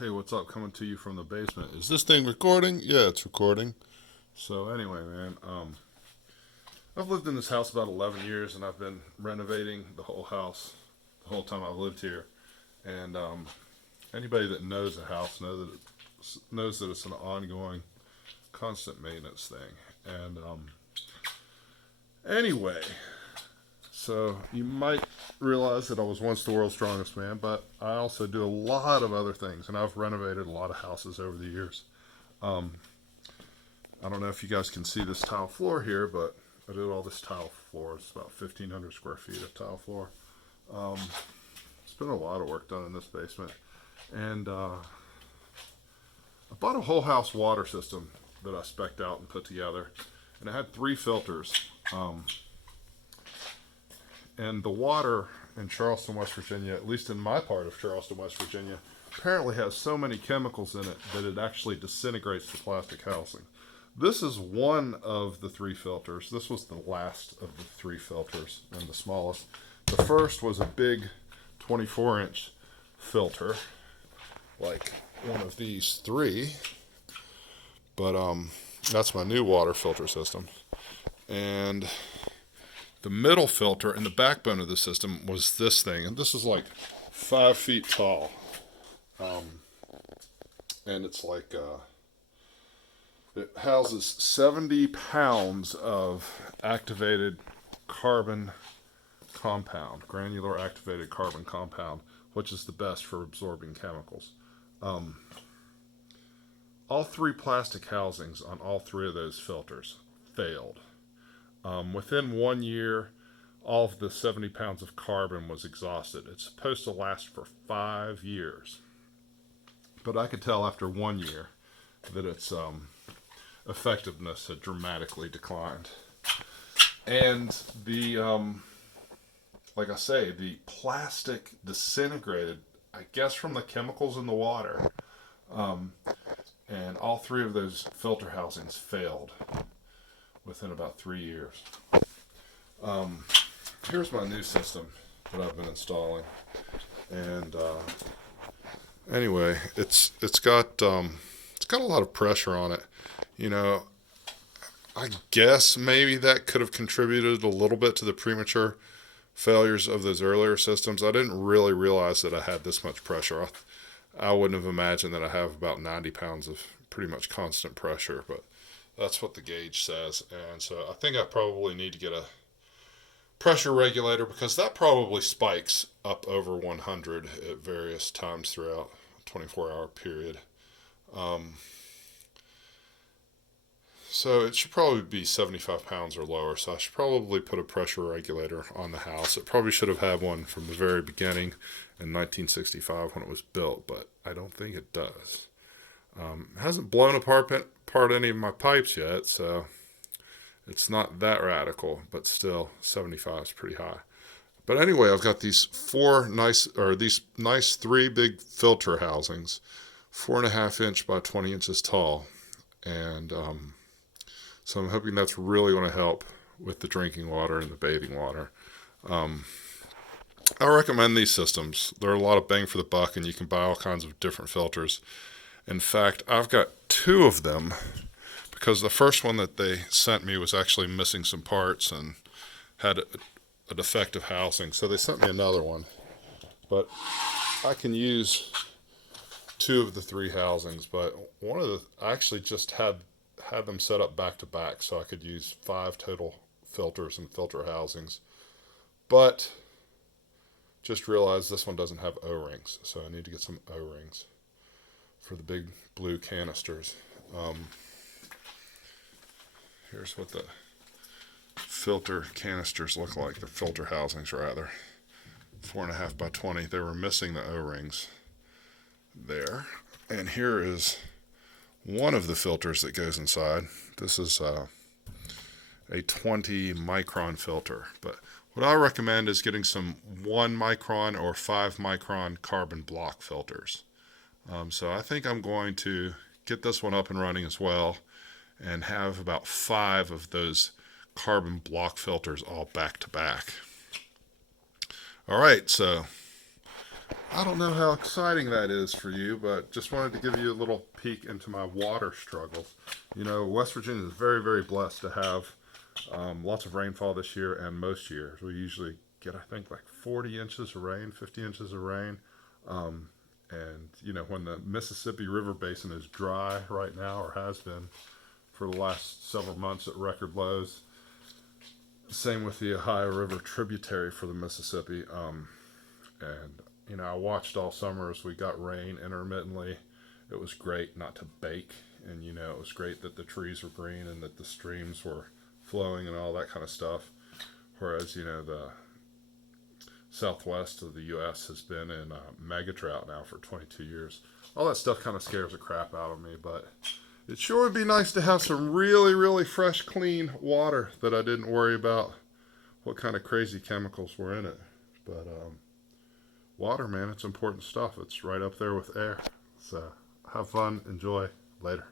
Hey, what's up? Coming to you from the basement. Is this thing recording? Yeah, it's recording. So anyway, man, I've lived in this house about 11 years, and I've been renovating the whole house the whole time I've lived here. And anybody that knows the house knows that it's an ongoing, constant maintenance thing. And anyway, so you might realize that I was once the world's strongest man, but I also do a lot of other things, and I've renovated a lot of houses over the years. Um, I don't know if you guys can see this tile floor here, but I did all this tile floor. It's about 1,500 square feet of tile floor. Um, it's been a lot of work done in this basement. And I bought a whole house water system that I spec'd out and put together. And it had three filters. Um, and the water in Charleston, West Virginia, at least in my part of Charleston, West Virginia, apparently has so many chemicals in it that it actually disintegrates the plastic housing. This is one of the three filters. This was the last of the three filters and the smallest. The first was a big 24-inch filter, like one of these three. But that's my new water filter system. And the middle filter and the backbone of the system was this thing. And this is like 5 feet tall. Um, and it's like it houses 70 pounds of activated carbon compound, granular activated carbon compound, which is the best for absorbing chemicals. Um, all three plastic housings on all three of those filters failed. Within 1 year, all of the 70 pounds of carbon was exhausted. It's supposed to last for 5 years. But I could tell after 1 year that its effectiveness had dramatically declined. And like I say, the plastic disintegrated, I guess, from the chemicals in the water. Um, and all three of those filter housings failed within about 3 years. Um, Here's my new system that I've been installing, and anyway, it's got a lot of pressure on it. You know, I guess maybe that could have contributed a little bit to the premature failures of those earlier systems. I didn't really realize that I had this much pressure. I wouldn't have imagined that I have about 90 pounds of pretty much constant pressure, but that's what the gauge says. And so I think I probably need to get a pressure regulator because that probably spikes up over 100 at various times throughout a 24-hour period. Um, so it should probably be 75 pounds or lower. So I should probably put a pressure regulator on the house. It probably should have had one from the very beginning in 1965 when it was built, but I don't think it does. It hasn't blown apart any of my pipes yet, so it's not that radical, but still 75 is pretty high. But anyway, I've got these nice three big filter housings, 4.5 inch by 20 inches tall, and so I'm hoping that's really going to help with the drinking water and the bathing water. Um, I recommend these systems. They're a lot of bang for the buck, and you can buy all kinds of different filters. In fact, I've got two of them because the first one that they sent me was actually missing some parts and had a defective housing. So they sent me another one. But I can use two of the three housings, but I actually just had them set up back to back so I could use five total filters and filter housings. But just realized this one doesn't have O-rings, so I need to get some O-rings for the big blue canisters. Here's what the filter canisters look like, the filter housings rather. 4.5 by 20. They were missing the O-rings there. And here is one of the filters that goes inside. This is a 20 micron filter, but what I recommend is getting some 1 micron or 5 micron carbon block filters. So I think I'm going to get this one up and running as well and have about 5 of those carbon block filters all back to back. All right, so I don't know how exciting that is for you, but just wanted to give you a little peek into my water struggles. You know, West Virginia is very, very blessed to have lots of rainfall this year, and most years we usually get, I think, like 40 inches of rain, 50 inches of rain. And, you know, when the Mississippi River Basin is dry right now, or has been for the last several months at record lows, same with the Ohio River tributary for the Mississippi. And you know, I watched all summer as we got rain intermittently. It was great not to bake, and you know, it was great that the trees were green and that the streams were flowing and all that kind of stuff. Whereas, you know, the southwest of the U.S. has been in mega drought now for 22 years. All that stuff kind of scares the crap out of me, but it sure would be nice to have some really, really fresh, clean water that I didn't worry about what kind of crazy chemicals were in it. But water, man, it's important stuff. It's right up there with air. So have fun, enjoy. Later.